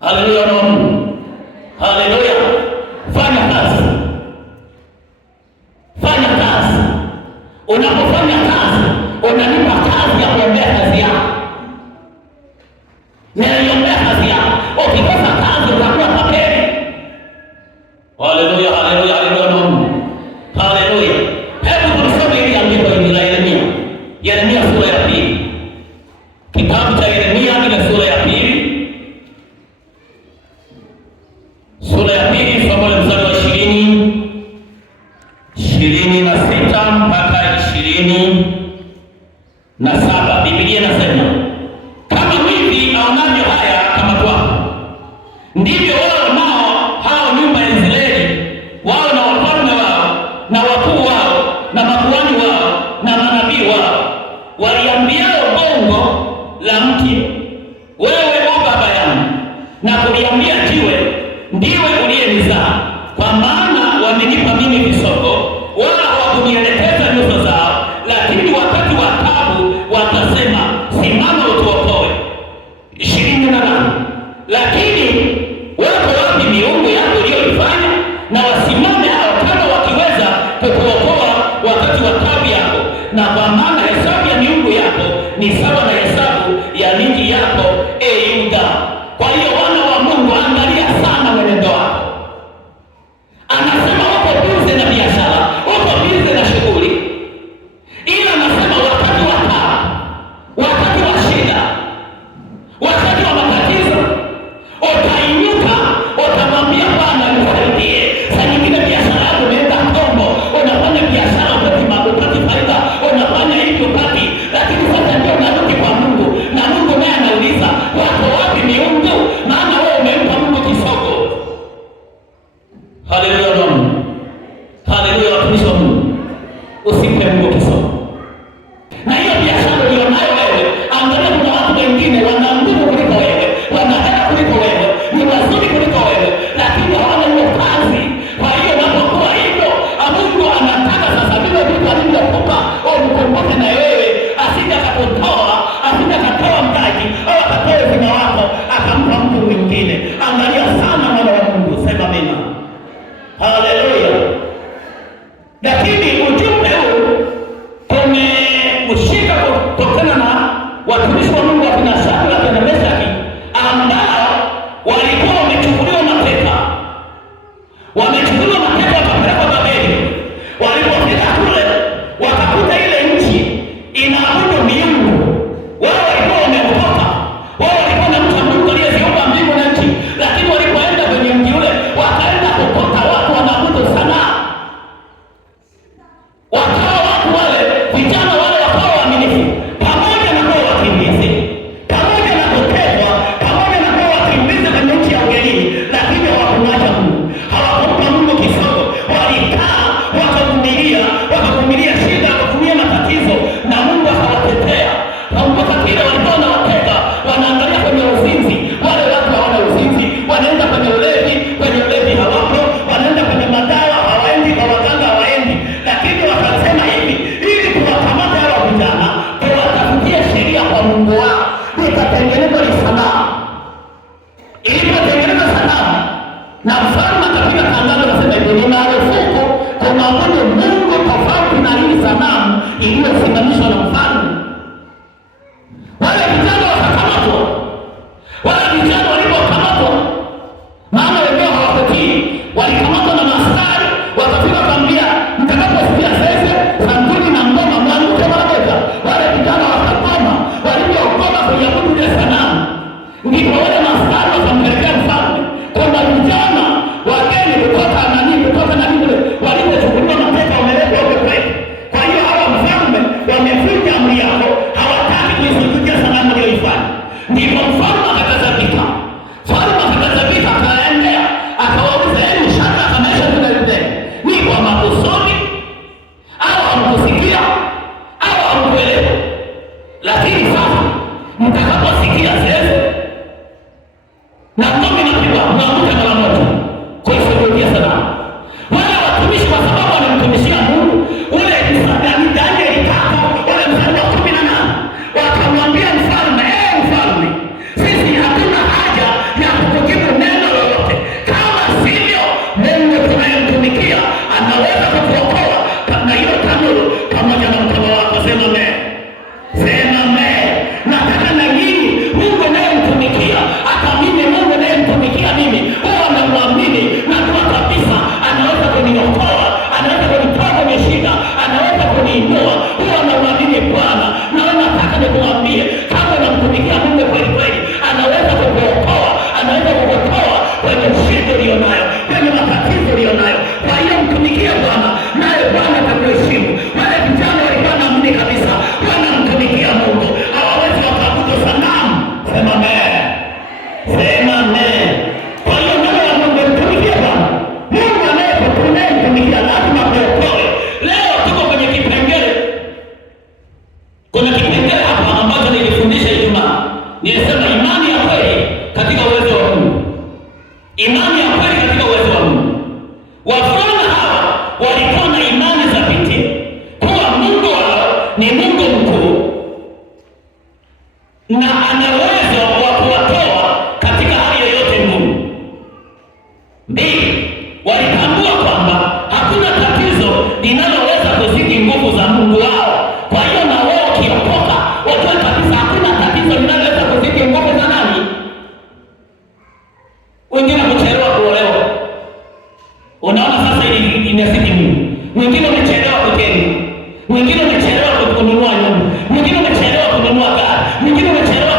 Haleluya na Mungu. Haleluya. Fanya kazi. Fanya kazi. Unapofanya kazi, unanipa kazi ya kuombea kazi yako. Ninaiombea kazi yako. Ukikosa kazi utakuwa tapeli. Haleluya, haleluya, haleluya na Mungu. Haleluya. Hebu tusome ile andiko hili la Yeremia. Yeremia sura ya 2. Kitabu cha Yeremia ile sura ya 2. Sura ya 2 somo la mstari wa 26 mpaka 27. Biblia inasema, kama mwivi aonavyo haya kama kwako, ndivyo wao nao hao nyumba ya Israeli, wao na wafalme wao na wakuu wao na makuhani wao na manabii wao waliambiao bongo la mti, wewe o baba yangu, na kuliambia jiwe, ndiwe uliyenizaa. Kwa maana wamenipa mimi visogo, wala hawakunielekeza nyuso zao, lakini wakati wa taabu watasema, simama utuokoe. 28. Lakini wako wapi miungu yako uliyoifanya? Na wasimame hao kama wakiweza kukuokoa wakati wa taabu yako. Na kwa maana hesabu ya miungu yako ni sawa na hesabu ya miji yako, Yuda. Kwa hiyo wana wa Mungu, angalia sana mwenendo wako. Anasema uko bize na biashara, uko bize na shughuli, ila anasema wakati wa taabu, wakati wa shida, wakati wa matatizo, utainuka, utamwambia Bwana nisaidie. Saa nyingine biashara yako imeenda kombo, unafanya biashara upati faida, unafanya hivi upati, lakini sasa ndio unarudi kwa Mungu, na Mungu naye anauliza, wako wapi miungu? Maana wewe umempa Mungu kisogo. Haleluya Mungu. Haleluya watumishi wa Mungu. Usimpe Mungu kisogo. Na hiyo biashara ulionayo wewe, angalia kuna watu wengine wana nguvu kuliko wewe, wana hela kuliko wewe, ni wazuri kuliko wewe, lakini hawana hiyo kazi. Kwa hiyo unapokuwa hivyo, Mungu anataka sasa vile vitu alivyokupa umkumbuke na wewe, asije akakutoa, asije akatoa mtaji au akatoa uzima wako akampa mtu mwingine. Angalia sana mwana wa Mungu, sema amina. Haleluya. Lakini ujumbe huu tumeushika kutokana na watumishi wa Mungu wakina Shadraka na Meshaki ambao walikuwa wamechukuliwa mateka. Wamechukuliwa mateka wakapelekwa Babeli. Walipofika kule wakakuta ile nchi inaabudu miungu. Wao walikuwa wameokoka. Wao walikuwa na mcha Mungu aliyeziumba mbingu na nchi. Lakini walipoenda kwenye mji ule wakaenda kukuta watu wanaabudu sanaa. Wakawa watu wale, vijana wale wakawa waaminifu, pamoja na kuwa wakimbizi, pamoja na kutekwa, pamoja na kuwa wakimbizi kwenye nchi ya ugenini, lakini hawakumwacha Mungu, hawakumpa Mungu kisogo. Walikaa wakavumilia, wakavumilia shida, wakavumilia matatizo, na Mungu akawatetea. Mpaka kile walikuwa wanawateka, wanaangalia kwenye uzinzi, wale watu hawana uzinzi, wanaenda kwenye ulevi hawapo, wanaenda kwenye madawa hawaendi, kwa waganga hawaendi. Lakini wakasema hivi, ili kuwakamata hao vijana, tuwatafutie sheria kwa Mungu wao. Ikatengenezwa ni sanamu. Ilipotengenezwa sanamu, na mfalme akapiga tangazo akasema hivi, ni marufuku kumwabudu Mungu tofauti na hii sanamu iliyosimamishwa na mfalme. Wale vijana wakakamatwa. Wale vijana walipokamatwa, maana wenyewe hawakutii, walikamatwa na maaskari, wakafika kwambia, mtakaposikia zeze, santuri na ngoma, mwanguke mabega. Wale vijana wakagoma. Walivyogoma kuiabudu ile sanamu, ndipo wale maaskari wakampelekea mfalme. Kuna vijana wageni kutoka nani kule, walipochukuliwa mateka wameletwa huko kwetu. Kwa hiyo hawa mfalme wamevunja amri yako, hawataki kuisujudia sanamu aliyoifanya. Ndipo mfalme akakaza vita. Mfalme akakaza vita, akaendea akawauliza, Shadraka, Meshaki na Abednego, ni kwa makusudi au hamkusikia au hamkuelewa? Lakini sasa mtakaposikia zeze na ngome inapigwa, mwanguke mara moja kuisujudia sanamu. Wale watumishi kwa sababu wanamtumishia Mungu, ule Danieli kako, ule mstari wa 18, wakamwambia mfalme, mfalme, sisi hatuna haja ya kukujibu kwenye shida ulionayo, kwenye matatizo ulionayo. Kwa hiyo mtumikie Bwana, naye Bwana atakuheshimu. Wale vijana walikuwa naamini kabisa wanamtumikia Mungu, hawawezi wakaabudu sanamu. Sema amen. Sema amen. Kwa hiyo neno la Mungu, mtumikie Bwana. Mungu anayemtumikia lazima kuokoe. Leo tuko kwenye kipengele, kuna kipengele hapa ambacho nilifundisha Ijumaa. Nilisema imani ya kweli katika uwezo wa Mungu. Imani ya kweli katika uwezo wa Mungu. Wafalme hawa walikuwa na imani thabiti kuwa Mungu wao ni Mungu mkuu na ana uwezo wa kuwatoa katika hali yoyote ngumu. Mbili, walitambua kwamba hakuna tatizo linaloweza kuzidi nguvu za Mungu wao. Kwa hiyo na wao ukiokoka, wajue kabisa hakuna tatizo linaloweza kuzidi nguvu za nani? Wengine kuchelewa kuolewa. Unaona sasa hili inazidi Mungu. Wengine wamechelewa kujenga. Wengine wamechelewa kununua nyumba. Wengine wamechelewa kununua gari. Wengine wamechelewa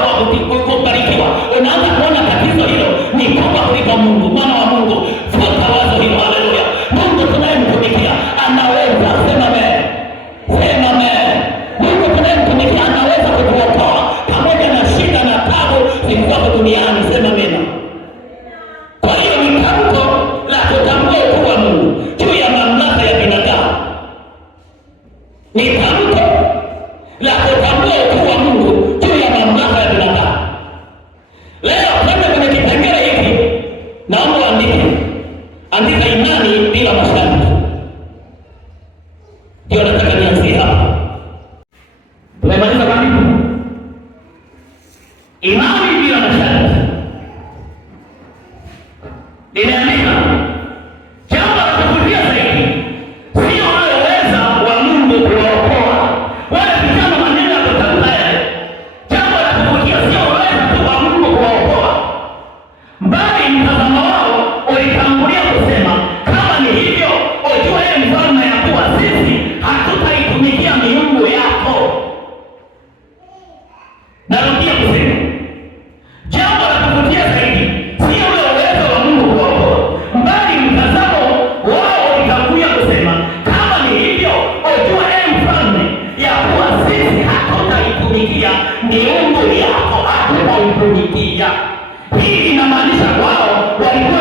kubarikiwa. Unaanza kuona tatizo hilo ni kubwa kuliko Mungu. Mwana wa Mungu, futa wazo hilo. Haleluya. Mungu tunayemtumikia anaweza. Sema amen. Sema amen. Mungu tunayemtumikia anaweza kutuokoa pamoja na shida na taabu zilizoko duniani. Sema amen. Kwa hiyo ni tamko la kutambua ukuu wa Mungu juu ya mamlaka ya binadamu. Ni tamko la kutambua ukuu wa Mungu juu ya mamlaka ya binadamu. Leo kwenda kwenye kipengele hiki, naomba andika imani bila masharti. Ndio nataka nianzie hapa. Tumemaliza kuandika imani bila masharti. Nimeandika jambo la kuvutia zaidi, sio ule uweza wa Mungu kuwaokoa wale vijana, maneno ya kutamka yale. Jambo la kuvutia sio uweza tu wa Mungu kuwaokoa, bali mtazamo wao ulitangulia kusema, kama ni hivyo, ujue yeye mfalme ya kuwa sisi hatutaitumikia miungu yako. Narudia kusema jambo la kuvutia zaidi sio ule uwezo wa Mungu kuokoa, bali mtazamo wao ulitangulia kusema, kama ni hivyo, ujue mfalme ya kuwa sisi hatutaitumikia miungu yako, hatutaitumikia. Hii inamaanisha wao walikuwa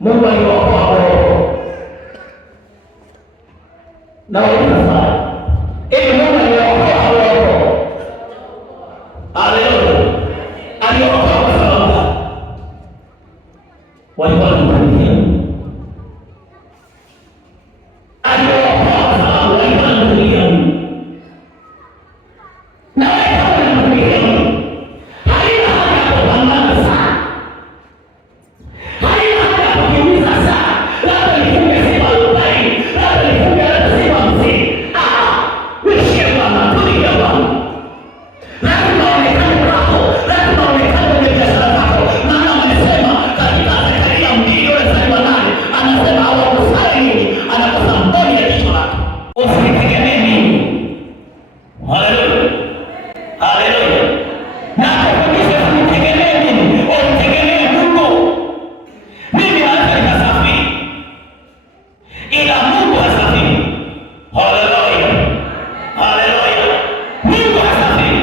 Mungu aliwaokoa roho. Na wauliza sana, Mungu aliwaokoa roho. Haleluya. Aliwaokoa kwa sababu gani? Walikuwa wanamtumikia Mungu. Aliwaokoa kwa sababu walikuwa wanamtumikia Mungu. Na wewe kama unamtumikia Mungu, haina haja ya kupambana sana. Haina haja ya kujiuliza sana. Labda nifunge siku 40, labda nifunge siku 50. Wishie Bwana, tumikia Bwana. Lazima onekane kwako, lazima onekane kwenye biashara zako. Maana amesema katika Zekaria 2:8 anasema hawakusali nini? Anakosa mboni ya jicho lake. Usinitegemee mimi. Haleluya. Haleluya. Na kufundisha usinitegemee mimi, umtegemee Mungu. Mimi naweza nikasafiri, ila Mungu hasafiri. Haleluya. Haleluya. Mungu hasafiri.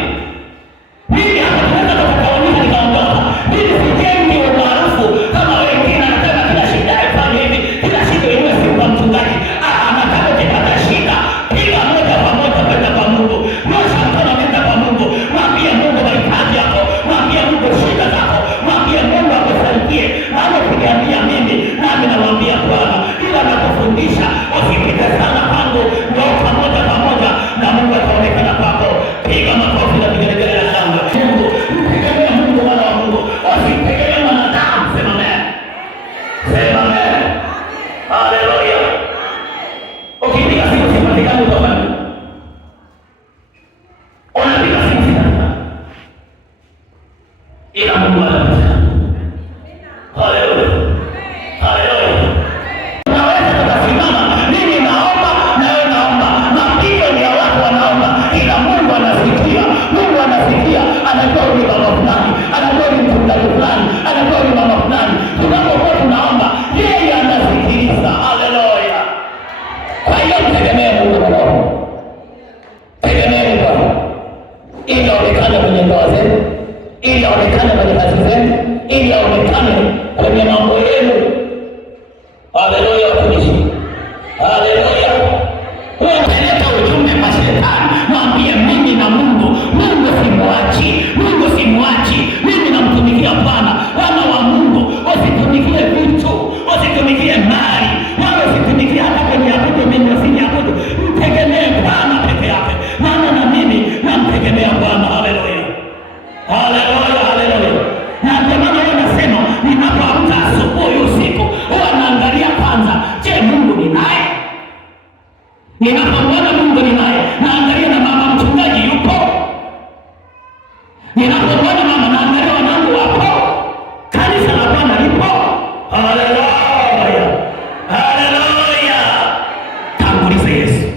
Mimi hapa tunaweza tukauliza nikaondoka. Mimi sijengi umaarufu kama wengine anasema kila shida ifanye hivi, kila shida iwe si kwa mchungaji. Anataka ukipata shida, piga moja kwa moja kwenda kwa Mungu. Nyosha mkono kwenda kwa Mungu. Mwambie Mungu mahitaji yako. Mwambie Mungu shida zako. Mwambie Mungu akusaidie. Maana ukiniambia mimi, nami namwambia Bwana. Ila nakufundisha usipite sana kwangu. Nyoka moja kwa moja na Mungu ataonekana kwako. Piga makofi na vigelegele na shangwe. Mungu, mtegemea Mungu, mwana wa Mungu. Usitegemee mwanadamu. Sema amen. Sema amen. Haleluya. Ukipiga simu sipatikani utafanya. Unapiga simu sipatikani. Ila Mungu anapatikana. Haleluya. Haleluya. Naweza tukasimama, mimi naomba na wewe naomba. Mapigo ni ya watu wanaomba, ila Mungu anasikia. Mungu anasikia, anajua ni baba fulani, anajua ni mchungaji fulani, anajua ni mama fulani. Tunapokuwa tunaomba, yeye anasikiliza. Haleluya. Kwa hiyo mtegemee Mungu kwa roho. Tegemee Mungu. Ili aonekane kwenye ndoa zenu, ili aonekane kwenye kazi zenu, ili aonekane kwenye mambo yenu. Haleluya watumishi. Haleluya. Peleka ujumbe kwa shetani. Mwambie mimi na Mungu. Mungu simwachi. Mungu simwachi. Mimi namtumikia Bwana. Wana wa Mungu, usitumikie vitu, usitumikie mali, wala usitumikie hata kwenye abudu mimi usiniabudu. Mtegemee Bwana peke yake. Maana na mimi namtegemea Bwana. Haleluya. Haleluya. Haleluya. Na ndio maana yeye anasema ninapoamka asubuhi usiku, huwa naangalia kwanza, je, Mungu ni naye? Ninapomwona Mungu ni naye, naangalia na mama mchungaji yupo. Ninapomwona mama, naangalia wanangu wapo. Kanisa la Bwana lipo. Haleluya. Haleluya. Tanguliza Yesu.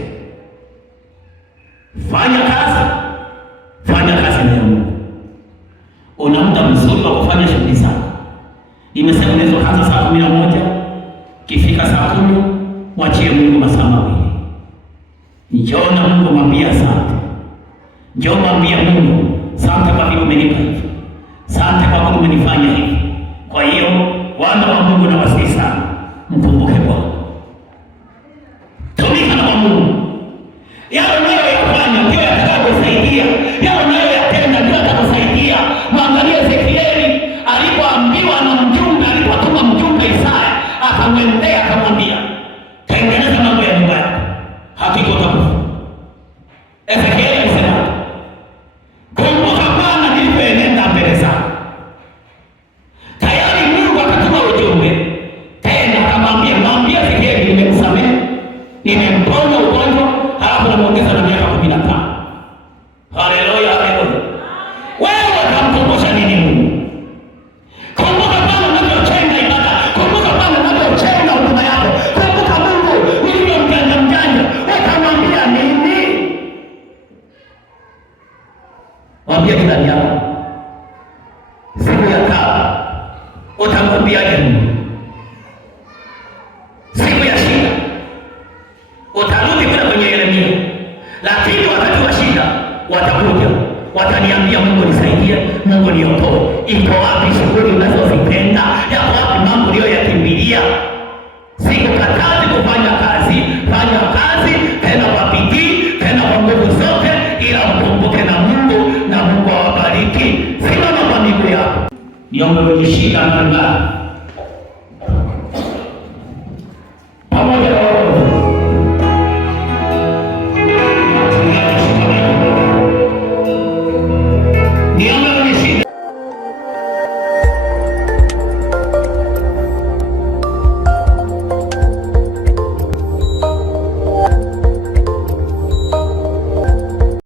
Fanya kazi. Fanya kazi na Mungu. Una muda mzuri wa kufanya shughuli zako. Nimesema unaweza kuanza saa 11, kifika saa 10, mwachie Mungu masaa mawili. Njoo na Mungu mwambie asante. Njoo mwambie Mungu, asante kwa vile umenipa hivi. Asante kwa kuwa umenifanya hivi. Kwa hiyo wana wa Mungu na wasihi sana, mkumbuke Bwana. Tumika na Mungu. Yale unayoyafanya ndio yatakayokusaidia. Yale unayoyatenda ndio yatakayokusaidia. Mwangalie Ezekieli alipoambiwa na mjumbe, alipotuma mjumbe Isaya, akamwendea akamwambia, tengeneza mambo ya nyumba yako, hakika utakufa. Ezekieli alisema, kumbuka Bwana nilivyoenenda mbele zako. Tayari Mungu akatuma ujumbe tena akamwambia, mwambie Ezekieli nimemsamehe, nimemponya ugonjwa, halafu namuongeza na miaka 15. Haleluya. Haleluya. Wewe utamkumbusha nini Mungu? Kumbuka Bwana unavyotenda ibada. Kumbuka Bwana unavyotenda huduma yako. Kumbuka Mungu ulivyomjanja mjanja. Utamwambia nini? Mwambie jirani yako, siku ya taabu utamwambiaje Mungu? Siku ya shida utarudi kwenda kwenye Yeremia, lakini wakati wa shida watakuja wataniambia, Mungu nisaidie, Mungu niokoe. Iko wapi shughuli unazozipenda? Yako wapi mambo uliyoyakimbilia? ndio shida mbalimbali.